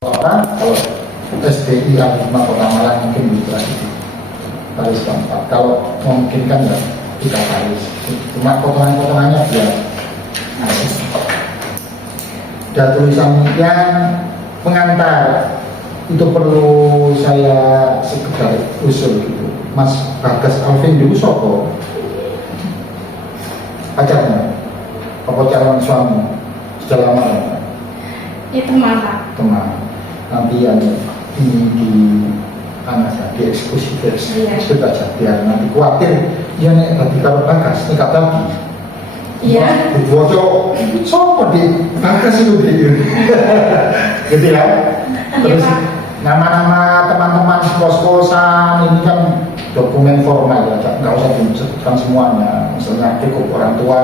orang kalau SDI Alhikmah Kota Malang mungkin bisa baris keempat, kalau memungkinkan ya 3 baris, cuma potongan-potongannya biar ada tulisan yang pengantar itu perlu saya sekedar usul gitu. Mas Bagas Alvin dulu sopo pacarnya apa calon suami sudah lama ya? Ya teman Pak. Teman nanti yang ini di eksekusi aja biar nanti khawatir ya nek tadi kalau Bagas ini kata Iya. diwocok sopo di Bagas itu gitu ya. Terus nama-nama teman-teman kos-kosan ini kan dokumen formal ya, nggak usah disebutkan semuanya. Misalnya cukup orang tua,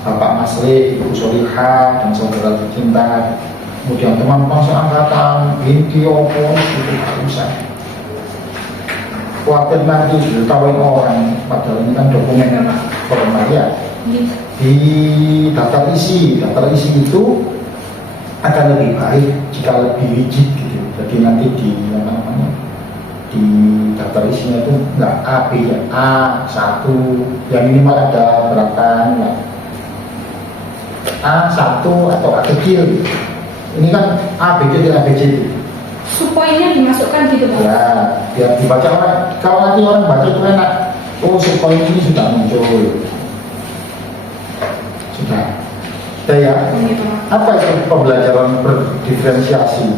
Bapak Masri, Ibu Solihah, dan saudara tercinta. Kemudian teman-teman seangkatan, binti opon, itu nggak usah. Khawatir nanti diketahui orang, padahal ini kan dokumen formal ya. Di daftar isi itu akan lebih baik jika lebih rigid gitu. Jadi nanti di di daftar isinya itu nggak A, B ya, A1 yang minimal ada berapa ya. A1 atau A kecil. Ini kan A, B, C, A, B, C Supoinnya dimasukkan gitu Pak? Ya, biar dibaca orang. Kalau nanti orang baca itu enak. Oh, supoin ini sudah muncul. Sudah ya. Apa itu pembelajaran berdiferensiasi?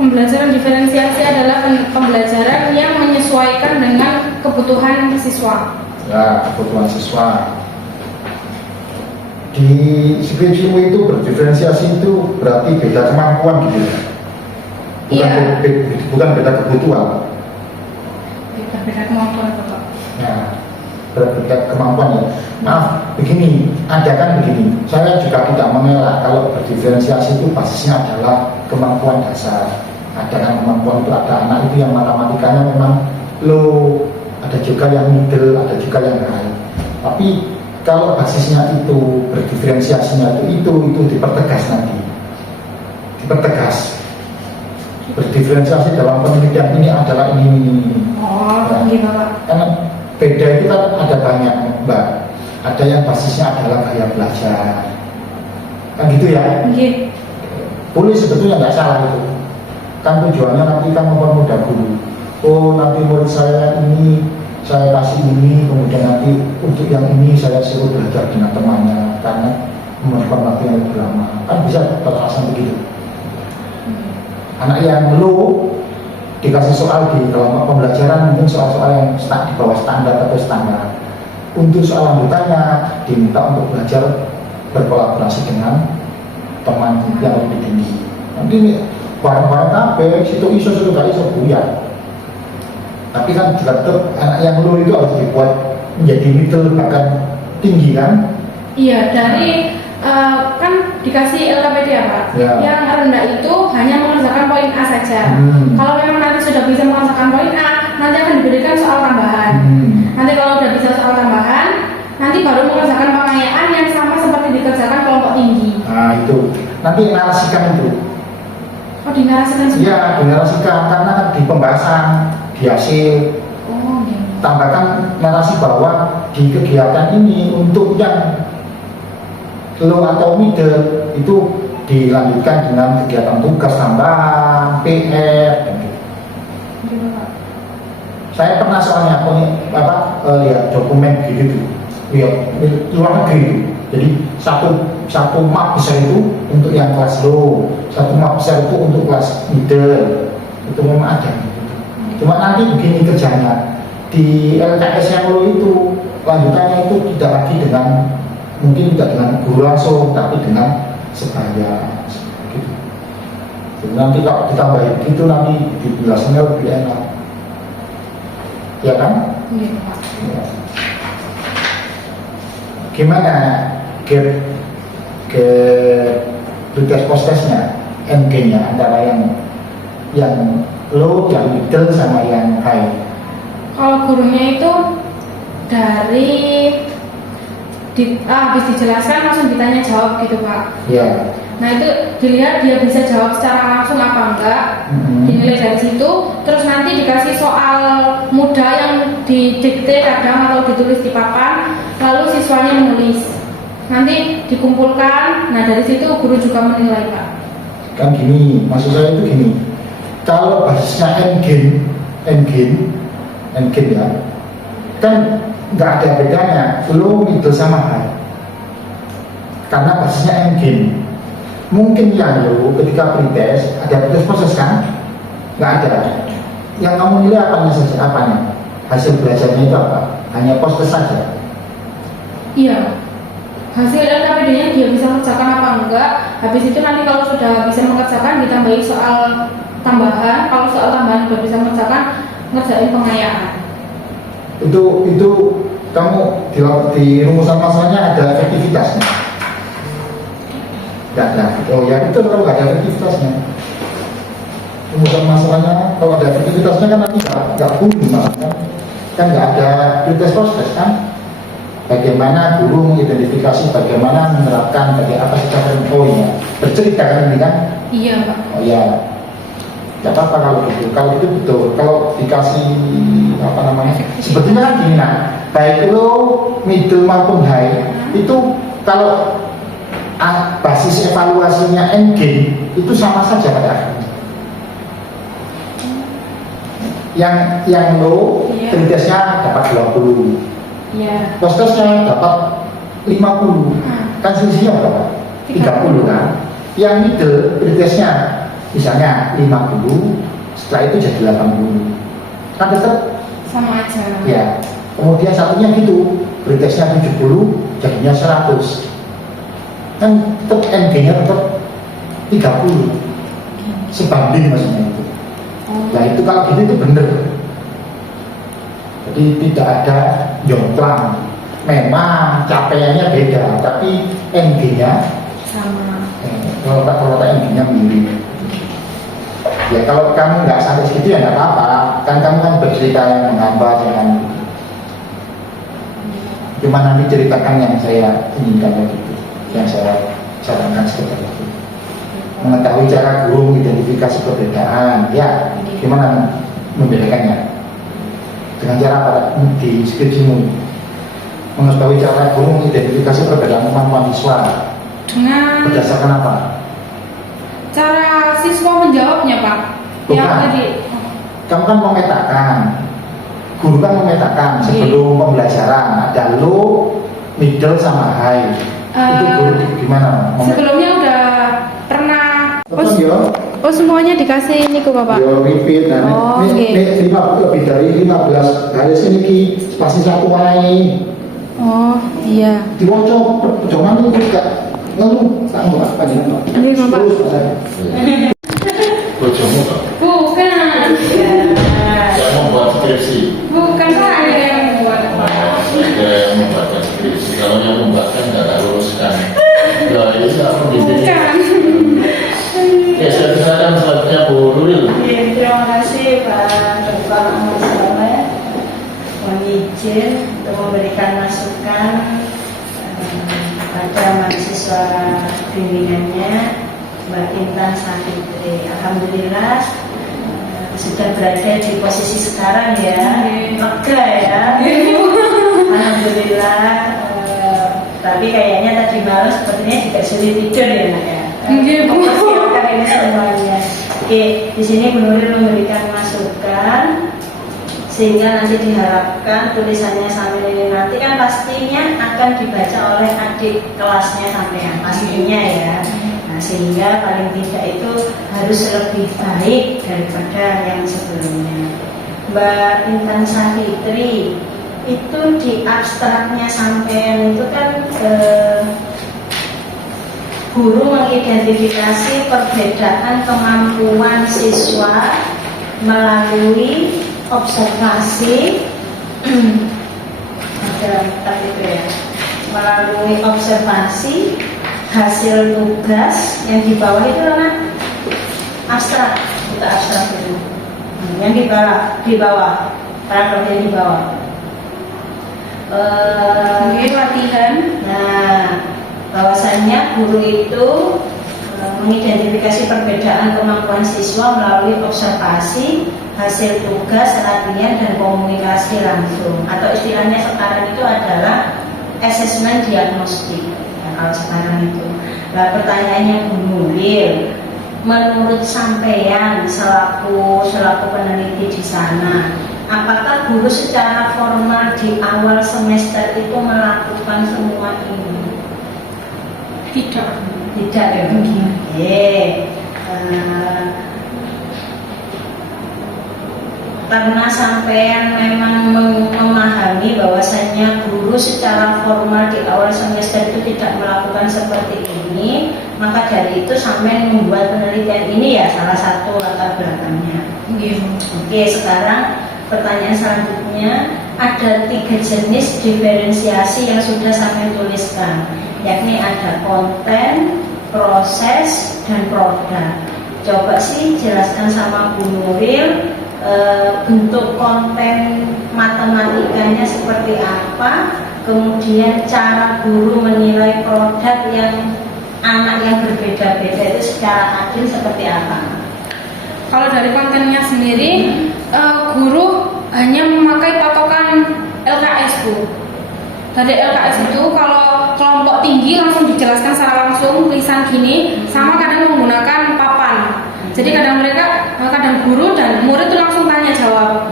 Pembelajaran diferensiasi adalah pembelajaran yang menyesuaikan dengan kebutuhan siswa. Ya, kebutuhan siswa. Di skripsimu itu berdiferensiasi itu berarti beda kemampuan gitu ya? Bukan beda kebutuhan. Beda kemampuan Bapak. Ya, berbeda kemampuan ya. Maaf, begini, saya juga tidak mengelak kalau berdiferensiasi itu basisnya adalah kemampuan dasar. Ada kemampuan itu, ada anak itu yang matematikanya memang low, ada juga yang middle, ada juga yang high. Tapi kalau basisnya itu berdiferensiasinya itu dipertegas nanti, berdiferensiasi dalam penelitian ini adalah ini. Oh, iya Bapak. Karena beda itu kan ada banyak Mbak. Ada yang basisnya adalah gaya belajar, kan gitu ya. Iya. Boleh sebetulnya nggak salah itu. Kan tujuannya nanti kan mempermudah guru. Oh nanti murid saya ini saya kasih ini, kemudian nanti untuk yang ini saya suruh belajar dengan temannya karena memerlukan waktu yang lebih lama. Kan bisa beralasan begitu. Anak yang low dikasih soal di dalam pembelajaran mungkin soal-soal yang di bawah standar atau standar. Untuk soal lanjutannya diminta untuk belajar berkolaborasi dengan teman yang lebih tinggi. Nanti ini barang-barang kabeh situ iso gak iso buyar. Tapi kan juga tetap anak yang low itu harus dibuat menjadi middle bahkan tinggi kan? Iya, dari kan dikasih LKPD ya Pak. Ya. Yang rendah itu hanya mengerjakan poin A saja. Kalau memang nanti sudah bisa mengerjakan poin A, nanti akan diberikan soal tambahan. Nanti kalau sudah bisa soal tambahan, nanti baru mengerjakan pengayaan yang sama seperti dikerjakan kelompok tinggi. Nah itu nanti narasikan itu. Oh, dinarasikan semua? Iya, dinarasikan karena kan di pembahasan di hasil. Oh, iya. Tambahkan narasi bahwa di kegiatan ini untuk yang low atau middle itu dilanjutkan dengan kegiatan tugas tambahan, PR, dan gitu. Saya pernah soalnya lihat dokumen gitu, lihat luar negeri itu. Jadi satu map besar itu untuk yang kelas low, satu map besar itu untuk kelas middle. Itu memang ada. Cuma nanti begini kerjanya di LKS yang low itu lanjutannya itu tidak lagi dengan mungkin tidak dengan guru langsung, tapi dengan sebaya gitu. Jadi nanti kalau ditambahin gitu nanti dijelasannya lebih enak, ya kan? Iya Pak. Ya. Gimana ke tugas postesnya, NG-nya antara yang low, yang middle sama yang high? Kalau gurunya itu dari habis dijelaskan langsung ditanya jawab gitu Pak. Ya. Nah itu dilihat dia bisa jawab secara langsung apa enggak, dinilai dari situ. Terus nanti dikasih soal mudah yang didikte kadang atau ditulis di papan, lalu siswanya menulis. Nanti dikumpulkan. Nah dari situ guru juga menilai Pak. Kan gini, maksud saya itu gini. Kalau basisnya endgame ya, kan nggak ada bedanya lo middle sama high. Karena basisnya endgame. Mungkin yang lo ketika pretest ada pretest proses kan? Nggak ada. Yang kamu nilai apanya saja, apanya? Hasil belajarnya itu apa? Hanya proses saja. Iya. Hasil LKPD-nya dia bisa mengerjakan apa enggak. Habis itu nanti kalau sudah bisa mengerjakan ditambahi soal tambahan. Kalau soal tambahan sudah bisa mengerjakan, ngerjain pengayaan. Itu kamu di rumusan masalahnya ada efektivitasnya. Tidak ada. Oh ya itu kalau nggak ada efektivitasnya. Rumusan masalahnya kalau ada efektivitasnya kan nanti nggak bunyi kan nggak ada pretest proses kan. Bagaimana guru mengidentifikasi, bagaimana menerapkan, bagaimana apa secara poinnya bercerita kan ini kan? Iya Pak. Oh ya, tidak apa-apa kalau gitu. Kalau itu betul. Kalau dikasih apa namanya? Sebetulnya kan gini nah, baik lo middle maupun high itu kalau basis evaluasinya endgame itu sama saja pada akhirnya. Yang lo pretestnya dapat 20. Ya. Postesnya dapat 50, kan selisihnya berapa? 30 kan? Yang middle pretestnya misalnya 50, setelah itu jadi 80, kan tetap sama aja. Ya. Kemudian satunya gitu, pretestnya 70, jadinya 100, kan tetap NG-nya tetap 30, sebanding maksudnya itu. Nah itu kalau gitu itu bener. Jadi tidak ada jomplang. Memang capaiannya beda, tapi NG-nya sama. Kalau NG-nya mirip. Ya kalau kamu nggak sampai segitu ya nggak apa-apa. Kan kamu kan bercerita yang menghambat dengan. Cuma nanti ceritakan yang saya inginkan begitu, yang saya sarankan seperti itu. Mengetahui cara guru mengidentifikasi perbedaan, ya gimana membedakannya? Dengan cara apa? Di skripsimu mengetahui cara guru mengidentifikasi perbedaan kemampuan siswa dengan berdasarkan apa? Cara siswa menjawabnya Pak. Bukan. Yang tadi Kamu kan memetakan, guru kan memetakan sebelum pembelajaran ada low, middle sama high. Itu guru gimana? Sebelumnya udah pernah. Oh semuanya dikasih ini ke Bapak. Yo repeat nah. Ini lebih dari 15 garis ini ki spasi satu wae. Oh iya. Diwaca jangan lu gak ngelu tak ngono apa jenenge. Nggih Bapak. Bojomu kok. Bukan. Saya membuat skripsi. Bukan saya yang membuat. Saya yang membuat skripsi. Kalau yang membuatkan nggak luruskan. Ya itu aku Bukan. Ya saya silakan selanjutnya Bu Nuril. Terima kasih Pak Ketua Ahmad Saleh. Mohon izin untuk memberikan masukan pada mahasiswa bimbingannya Mbak Intan Safitri. Alhamdulillah sudah berada di posisi sekarang ya, lega ya. Alhamdulillah. Tapi kayaknya tadi malam sepertinya tidak sulit tidur ya Nak ya. Mempersiapkan ini semuanya. Oke, di sini Bu Nuril memberikan masukan sehingga nanti diharapkan tulisannya sampai ini nanti kan pastinya akan dibaca oleh adik kelasnya sampean pastinya ya. Nah sehingga paling tidak itu harus lebih baik daripada yang sebelumnya. Mbak Intan Safitri itu di abstraknya sampean itu kan guru mengidentifikasi perbedaan kemampuan siswa melalui observasi ada itu ya, melalui observasi hasil tugas yang di bawah itu kan abstrak, kita abstrak itu. Yang di bawah paragraf yang di bawah Oke, latihan. Nah, bahwasannya guru itu mengidentifikasi perbedaan kemampuan siswa melalui observasi, hasil tugas, latihan, dan komunikasi langsung. Atau istilahnya sekarang itu adalah asesmen diagnostik. Ya, kalau sekarang itu. Nah, pertanyaannya Bu Nuril, menurut sampean selaku peneliti di sana, apakah guru secara formal di awal semester itu melakukan semua ini? Tidak. Tidak ya begini. Karena sampean memang memahami bahwasannya guru secara formal di awal semester itu tidak melakukan seperti ini, maka dari itu sampean membuat penelitian ini ya salah satu latar belakangnya. Oke, sekarang pertanyaan selanjutnya, ada 3 jenis diferensiasi yang sudah sampean tuliskan, yakni ada konten, proses, dan produk. Coba sih jelaskan sama Bu Nuril bentuk konten matematikanya seperti apa, kemudian cara guru menilai produk yang anak yang berbeda-beda itu secara adil seperti apa. Kalau dari kontennya sendiri, guru hanya memakai patokan LKS Bu. Dari LKS itu kalau kelompok tinggi langsung dijelaskan secara langsung tulisan gini, sama kadang menggunakan papan. Jadi kadang guru dan murid itu langsung tanya jawab.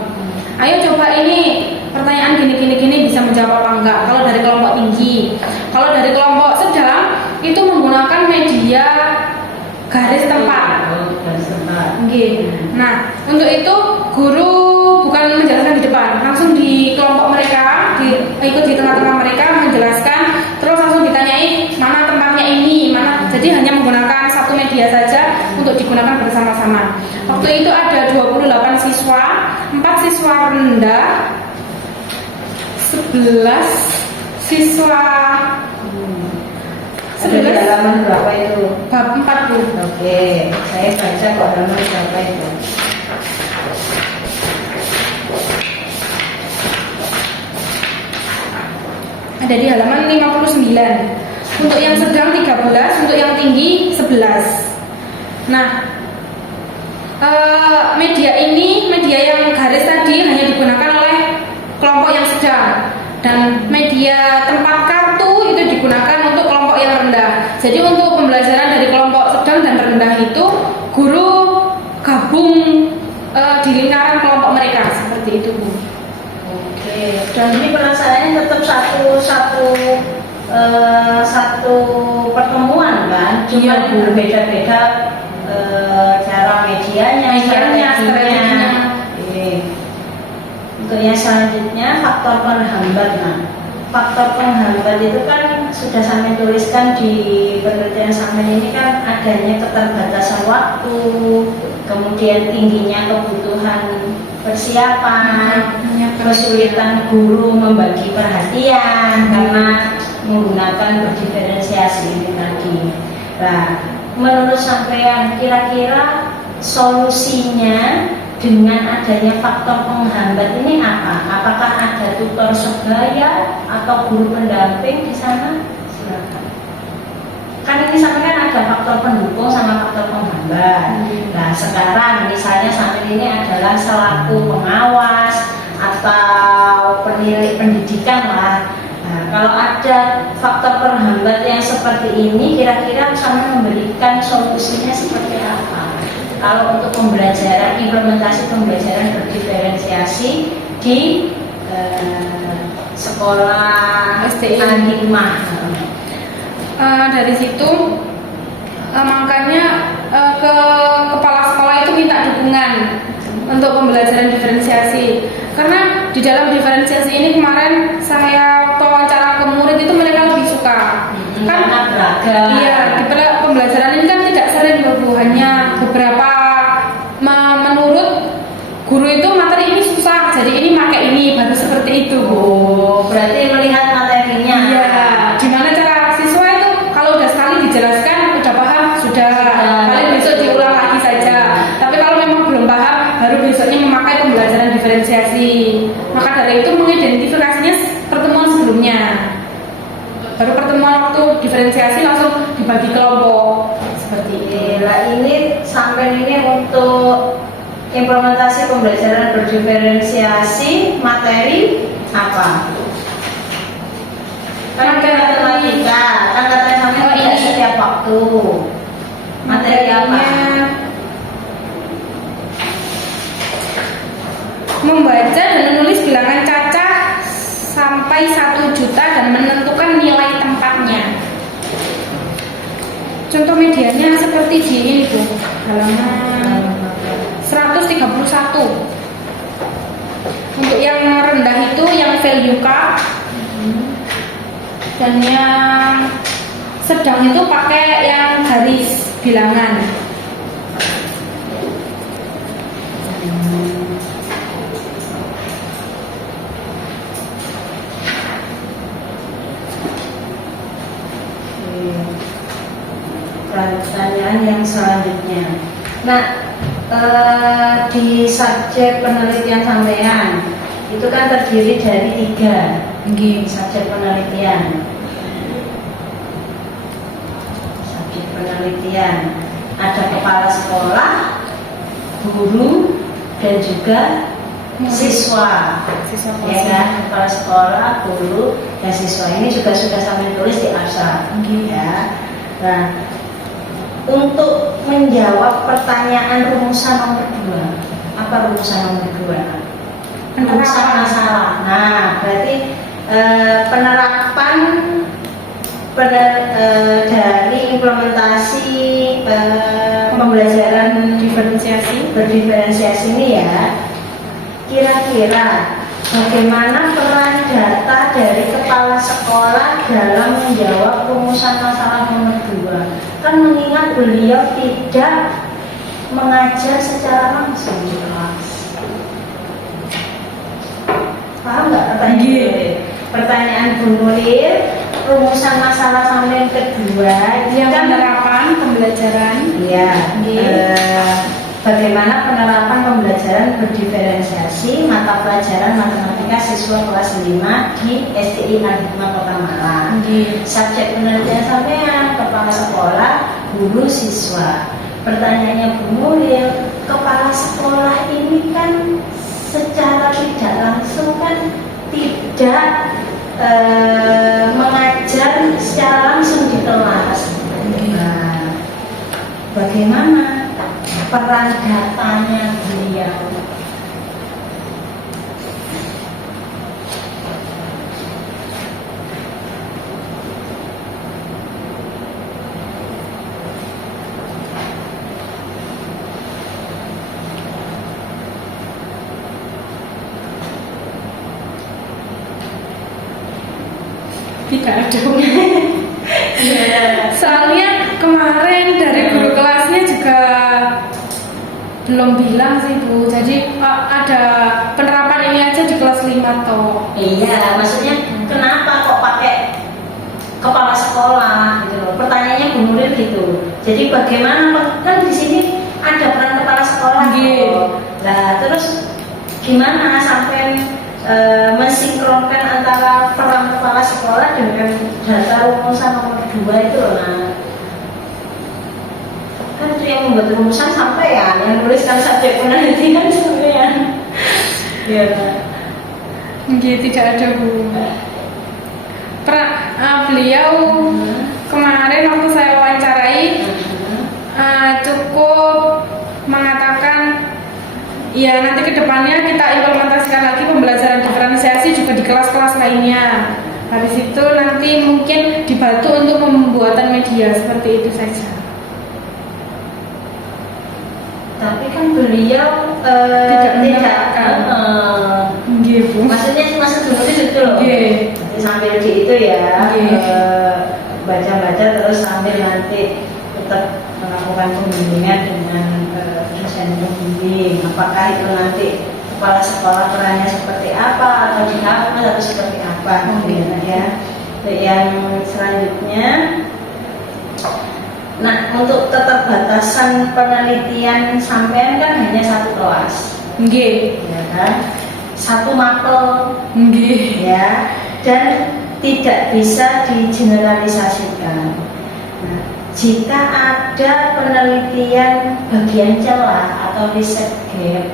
Ayo coba ini pertanyaan gini bisa menjawab apa enggak. Kalau dari kelompok tinggi, kalau dari kelompok sedang itu menggunakan media garis tempat. Okay. Nah, untuk itu guru bukan menjelaskan di depan, langsung di kelompok mereka, ikut di tengah-tengah mereka menjelaskan, terus langsung ditanyai mana tempatnya ini, mana. Jadi hanya menggunakan satu media saja untuk digunakan bersama-sama. Waktu itu ada 28 siswa, 4 siswa rendah, 11 siswa. Ada di halaman berapa itu? Bab 4 Bu. Oke, saya baca kok halaman berapa itu. Ada di halaman 59. Untuk yang sedang 13, untuk yang tinggi 11. Nah, media yang garis tadi hanya digunakan oleh kelompok yang sedang, dan media tempat kartu itu digunakan untuk kelompok yang rendah. Jadi untuk pembelajaran dari kelompok sedang dan rendah itu guru gabung di lingkaran kelompok mereka seperti itu Bu. Oke, dan ini pelaksanaannya tetap satu pertemuan kan, cuma Iya, berbeda-beda cara medianya, strateginya. Oke. Untuk yang selanjutnya faktor penghambat. Nah, faktor penghambat itu kan sudah sampai tuliskan di penelitian sampai ini kan adanya keterbatasan waktu, kemudian tingginya kebutuhan persiapan, kesulitan guru membagi perhatian karena menggunakan berdiferensiasi ini tadi. Nah, menurut sampean kira-kira solusinya dengan adanya faktor penghambat ini apa? Apakah ada tutor sebaya atau guru pendamping di sana? Silakan. Kan ini sampean ada faktor pendukung sama faktor penghambat. Nah, sekarang misalnya sampean ini adalah selaku pengawas atau penilik pendidikan lah. Nah, kalau ada faktor penghambat yang seperti ini, kira-kira sampean memberikan solusinya seperti apa? Kalau untuk pembelajaran, implementasi pembelajaran berdiferensiasi di sekolah Al-Hikmah. Dari situ makanya ke kepala sekolah itu minta dukungan untuk pembelajaran diferensiasi, karena di dalam diferensiasi ini kemarin saya wawancara ke murid itu mereka lebih suka kan beragam. Iya, di pembelajaran ini kan tidak sering Bu, hanya beberapa. Menurut guru itu materi ini susah, jadi ini pakai ini baru seperti itu Bu. Oh, berarti melihat materinya. Iya, gimana cara siswa itu kalau udah sekali dijelaskan udah paham sudah, paling besok diulang lagi saja. Tapi kalau memang belum paham baru besoknya memakai pembelajaran diferensiasi. Maka dari itu mengidentifikasinya pertemuan sebelumnya. Baru pertemuan waktu diferensiasi langsung dibagi kelompok seperti itu. Lah ini sampai ini untuk implementasi pembelajaran berdiferensiasi materi apa? Kan matematika, kan katanya sampai tidak setiap waktu. Materi apa? Membaca dan menulis bilangan cacah sampai 1 juta dan menentukan nilai tempatnya. Contoh medianya seperti di ini Bu, halaman 131. Untuk yang rendah itu yang value K, dan yang sedang itu pakai yang garis bilangan. Pertanyaan yang selanjutnya. Nah, di subjek penelitian sampean itu kan terdiri dari 3 subjek penelitian. Subjek penelitian ada kepala sekolah, guru, dan juga siswa. Ya kan, kepala sekolah, guru, dan siswa ini juga sudah sampai tulis di abstrak. Ya. Nah, untuk menjawab pertanyaan rumusan nomor 2, apa rumusan nomor 2? Rumusan masalah. Nah, berarti penerapan dari implementasi pembelajaran berdiferensiasi ini ya, kira-kira bagaimana peran data dari kepala sekolah dalam menjawab rumusan masalah nomor 2? Kan mengingat beliau tidak mengajar secara langsung di kelas. Paham nggak pertanyaan? Pertanyaan Bu Nuril, rumusan masalah sampai yang kedua Yang kan penerapan pembelajaran. Iya. Bagaimana penerapan pembelajaran berdiferensiasi mata pelajaran matematika siswa kelas 5 di STI Al-Hikmah Kota Malang. Subjek penelitian sampean kepala sekolah, guru, siswa. Pertanyaannya Bu Nuril, kepala sekolah ini kan secara tidak langsung kan tidak mengajar secara langsung di kelas. Nah, bagaimana peran datanya beliau? Tidak ada. Soalnya kemarin dari guru kelasnya juga belum bilang sih Bu. Jadi ada penerapan ini aja di kelas 5 toh. Iya, maksudnya kenapa kok pakai kepala sekolah gitu loh. Pertanyaannya Bu Nuril gitu. Jadi bagaimana, kan di sini ada peran kepala sekolah gitu. Nah, terus gimana sampai mensinkronkan antara peran kepala sekolah dengan data rumusan nomor 2 itu loh. Nah, kan itu yang membuat rumusan sampai ya, yang nuliskan subjek penelitian sampean. Ya. Tidak ada Bu. Beliau kemarin waktu saya wawancarai cukup mengatakan ya nanti kedepannya kita implementasikan lagi pembelajaran diferensiasi juga di kelas-kelas lainnya. Habis itu nanti mungkin dibantu untuk pembuatan media seperti itu saja. Tapi kan beliau tidak gitu. Maksudnya maksud dulu itu loh. Sambil di itu ya, baca-baca terus sambil nanti tetap melakukan pembimbingan dengan dosen pembimbing. Apakah itu nanti kepala sekolah perannya seperti apa atau dihapus atau seperti apa? Ya. Yang selanjutnya. Nah, untuk keterbatasan penelitian sampean kan hanya 1 kelas. Ya kan? 1 mapel. Ya. dan tidak bisa digeneralisasikan. Nah, jika ada penelitian bagian celah atau riset gap,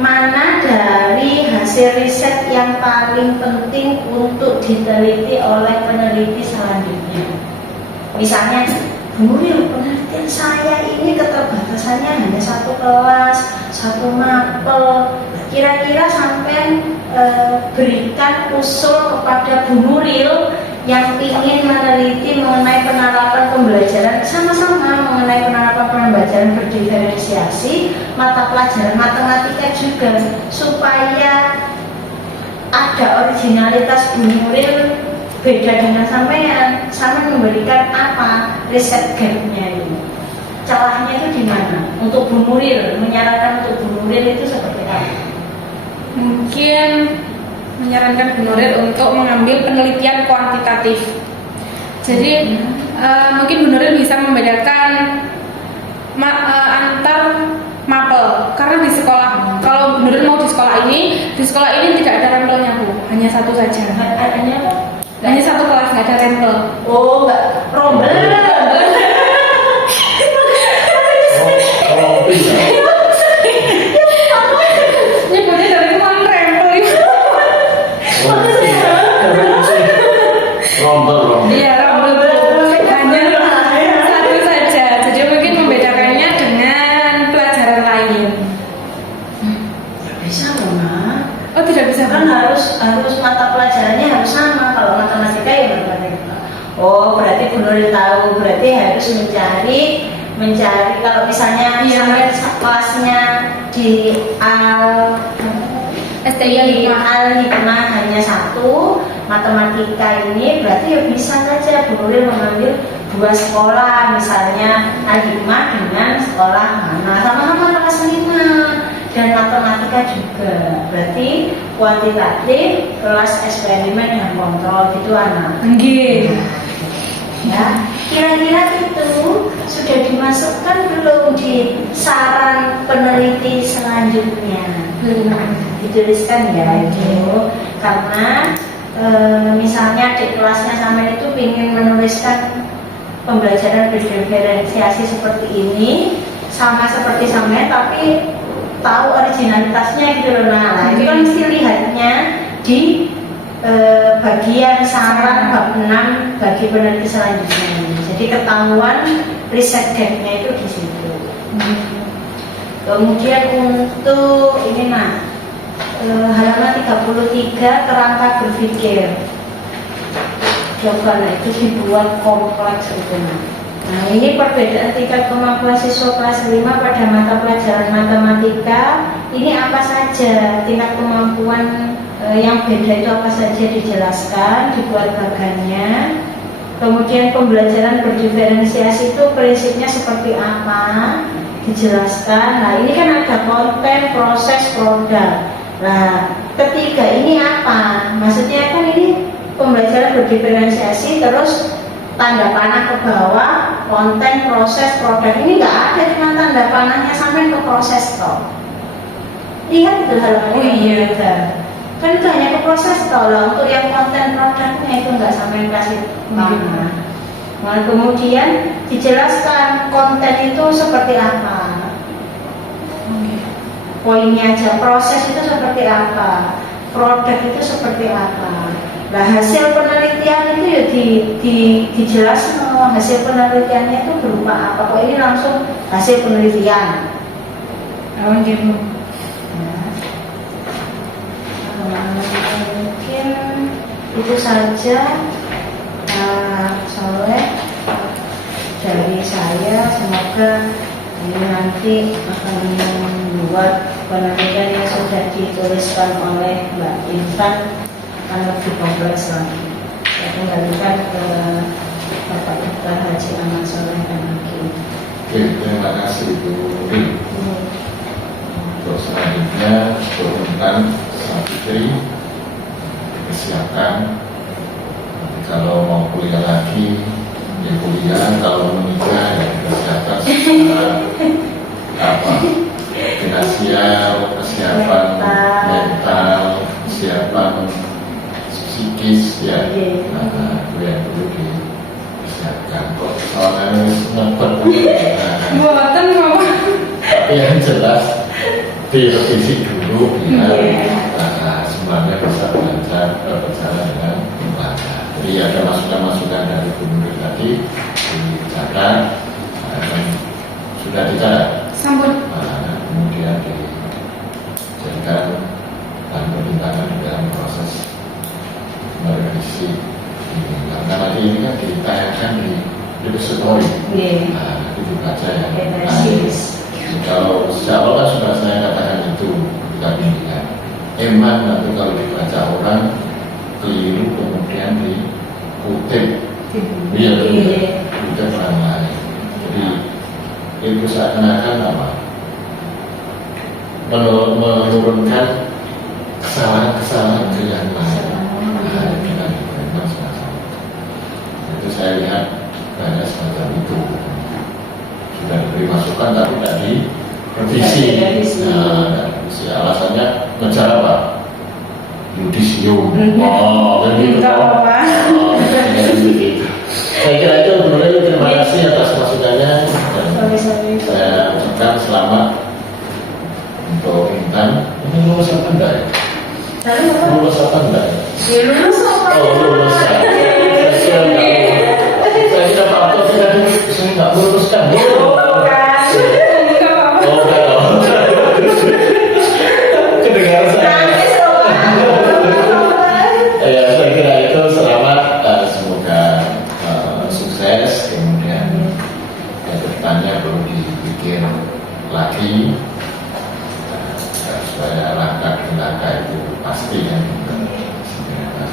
mana dari hasil riset yang paling penting untuk diteliti oleh peneliti selanjutnya? Misalnya, Bu Nuril, penelitian saya ini keterbatasannya hanya satu kelas, satu mapel. Kira-kira sampai berikan usul kepada Bu Nuril yang ingin meneliti mengenai penerapan pembelajaran sama-sama mengenai penerapan pembelajaran berdiferensiasi mata pelajaran matematika juga, supaya ada originalitas Bu Nuril beda dengan sampean, sama memberikan apa riset gapnya ini, celahnya itu di mana untuk Bu Nuril, menyarankan untuk Bu Nuril itu seperti apa? Mungkin menyarankan Bu Nuril untuk mengambil penelitian kuantitatif. Jadi mungkin Bu Nuril bisa membedakan antar mapel, karena di sekolah, kalau Bu Nuril mau di sekolah ini tidak ada rempelnya Bu, hanya satu saja. Hanya apa? Hanya satu kelas, nggak ada rempel. Oh, enggak rombel. Nyebutnya dari kemana rempel itu? Rombel. Iya, rempel hanya satu saja. Jadi mungkin membedakannya dengan pelajaran lain. Bisa loh, Mak. Oh, tidak bisa Kan Bu? harus mata pelajarannya harus sama. Kalau matematika ya matematika. Oh, berarti Bu Nuril tahu, berarti harus mencari kalau misalnya sampai kelasnya di STI Al-Hikmah hanya satu matematika ini, berarti ya bisa saja Bu Nuril mengambil dua sekolah, misalnya Al-Hikmah dengan sekolah mana, sama-sama kelas 5 dan matematika juga, berarti kuantitatif kelas eksperimen dan kontrol gitu anak. Nggih. Ya, kira-kira itu sudah dimasukkan belum di saran peneliti selanjutnya? Dituliskan ya itu, karena misalnya di kelasnya sampai itu ingin menuliskan pembelajaran berdiferensiasi seperti ini, sama seperti sampai, tapi tahu originalitasnya gitu loh. Nah, itu kan mesti lihatnya di bagian saran bab 6 bagi peneliti selanjutnya ini. Jadi ketahuan riset gapnya itu di situ. Kemudian untuk ini halaman 33 kerangka berpikir. Jawabannya itu dibuat kompleks gitu. Nah, ini perbedaan tingkat kemampuan siswa kelas 5 pada mata pelajaran matematika. Ini apa saja tingkat kemampuan yang beda itu apa saja dijelaskan, dibuat bagannya. Kemudian pembelajaran berdiferensiasi itu prinsipnya seperti apa, dijelaskan. Nah, ini kan ada konten, proses, produk. Nah, ketiga ini apa? Maksudnya kan ini pembelajaran berdiferensiasi, terus tanda panah ke bawah, konten, proses, produk. Ini nggak ada, cuma tanda panahnya sampai ke proses toh. Lihat itu halaman. Oh iya. Kan itu hanya ke proses toh lah. Untuk yang konten produknya itu nggak sampai kasih panah. Nah, kemudian dijelaskan konten itu seperti apa. Poinnya aja, proses itu seperti apa, produk itu seperti apa. Nah, hasil penelitian itu ya dijelaskan hasil penelitiannya itu berupa apa. Kok ini langsung hasil penelitian. Oh gitu. Mungkin itu saja Soleh dari saya. Semoga ini nanti akan membuat penelitian yang sudah dituliskan oleh Mbak Intan akan lebih kompleks lagi. Saya kembalikan ke Bapak Dr. Haji Ahmad Soleh dan Hakim. Oke, terima kasih Bu Nuril. Untuk selanjutnya turunkan sang putri disiapkan. Kalau mau kuliah lagi ya kuliah, kalau menikah ya persiapan secara finansial, kesiapan mental, kesiapan ya. Iya. Nah, itu yang perlu disiapkan. Kok soalnya ngebet. Buatan mama. Tapi yang jelas direvisi dulu biar semuanya bisa berjalan dengan lancar. Jadi ada masukan-masukan dari gubernur tadi dicatat, dan sudah dicatat. Sambut. Kemudian dijadikan dan pertimbangan di dalam proses merevisi ini. Karena nanti ini kan ditayangkan di repository. Itu dibaca ya. Kalau sejak awal kan sudah saya katakan itu ketika bimbingan. Emang nanti kalau dibaca orang keliru kemudian dikutip, kutip orang lain. Jadi itu seakan-akan apa? Menurunkan kesalahan-kesalahan yang lain. Itu saya lihat banyak semacam itu. Sudah diberi masukan tapi tidak direvisi. Alasannya ngejar apa? Yudisium. Saya kira itu sebenarnya terima kasih atas masukannya. Saya ucapkan selamat untuk Intan. Ini lulus apa enggak ya? Lulus apa enggak ya? Lulus apa? Oh, lulus ya. Saya kira Pak Arto tadi saya nggak meluluskan. Kedengar saya. Ya, saya kira itu selamat. Semoga sukses. Kemudian kedepannya perlu dipikir lagi supaya langkah-langkah itu pasti yang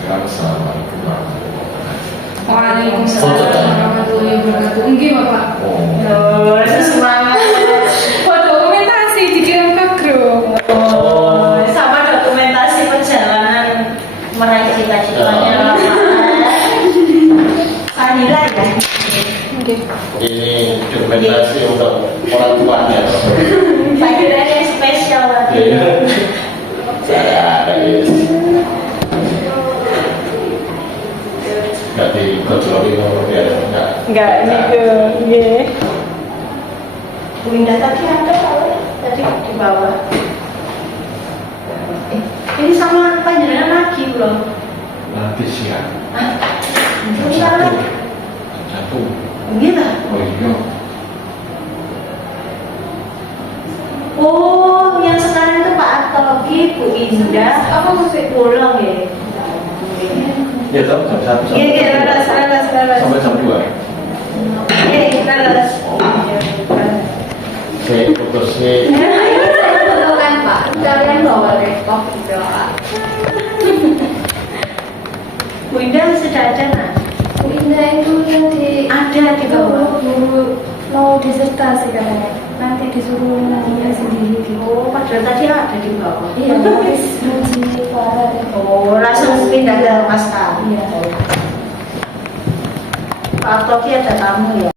Assalamualaikum warahmatullahi wabarakatuh. Waalaikumsalam warahmatullahi wabarakatuh. Enggak Bapak. Semangat. Buat dokumentasi dikirim ke grup. Sama dokumentasi perjalanan meraih cita-citanya. Sanila ya. Ini dokumentasi untuk orang tuanya. Saya kira ini spesial lagi. Saya ada nggak dikocori ya Enggak, Bu Indah tadi ada kalau tadi di bawah. Ini sama panjenengan lagi belum? nanti siang Jam satu. Gitu. Oh iya. Oh, yang sekarang itu Pak Artogi, Bu Indah, apa musik pulang ya? Ya tahu jam satu. Iya, laras. Sampai jam 2. Iya, laras. Saya putusnya. Betulan Pak. Kalian bawa laptop gitu Pak. Bu Indah sudah ada nak? Bu Indah itu yang Ada di bawah. Dulu mau disertasi katanya. Nanti disuruh nanya sendiri. Oh, padahal tadi ada di bawah. Iya, habis uji para. Oh, langsung pindah ke Mas Kam. Iya. Pak Artogi ada tamu ya?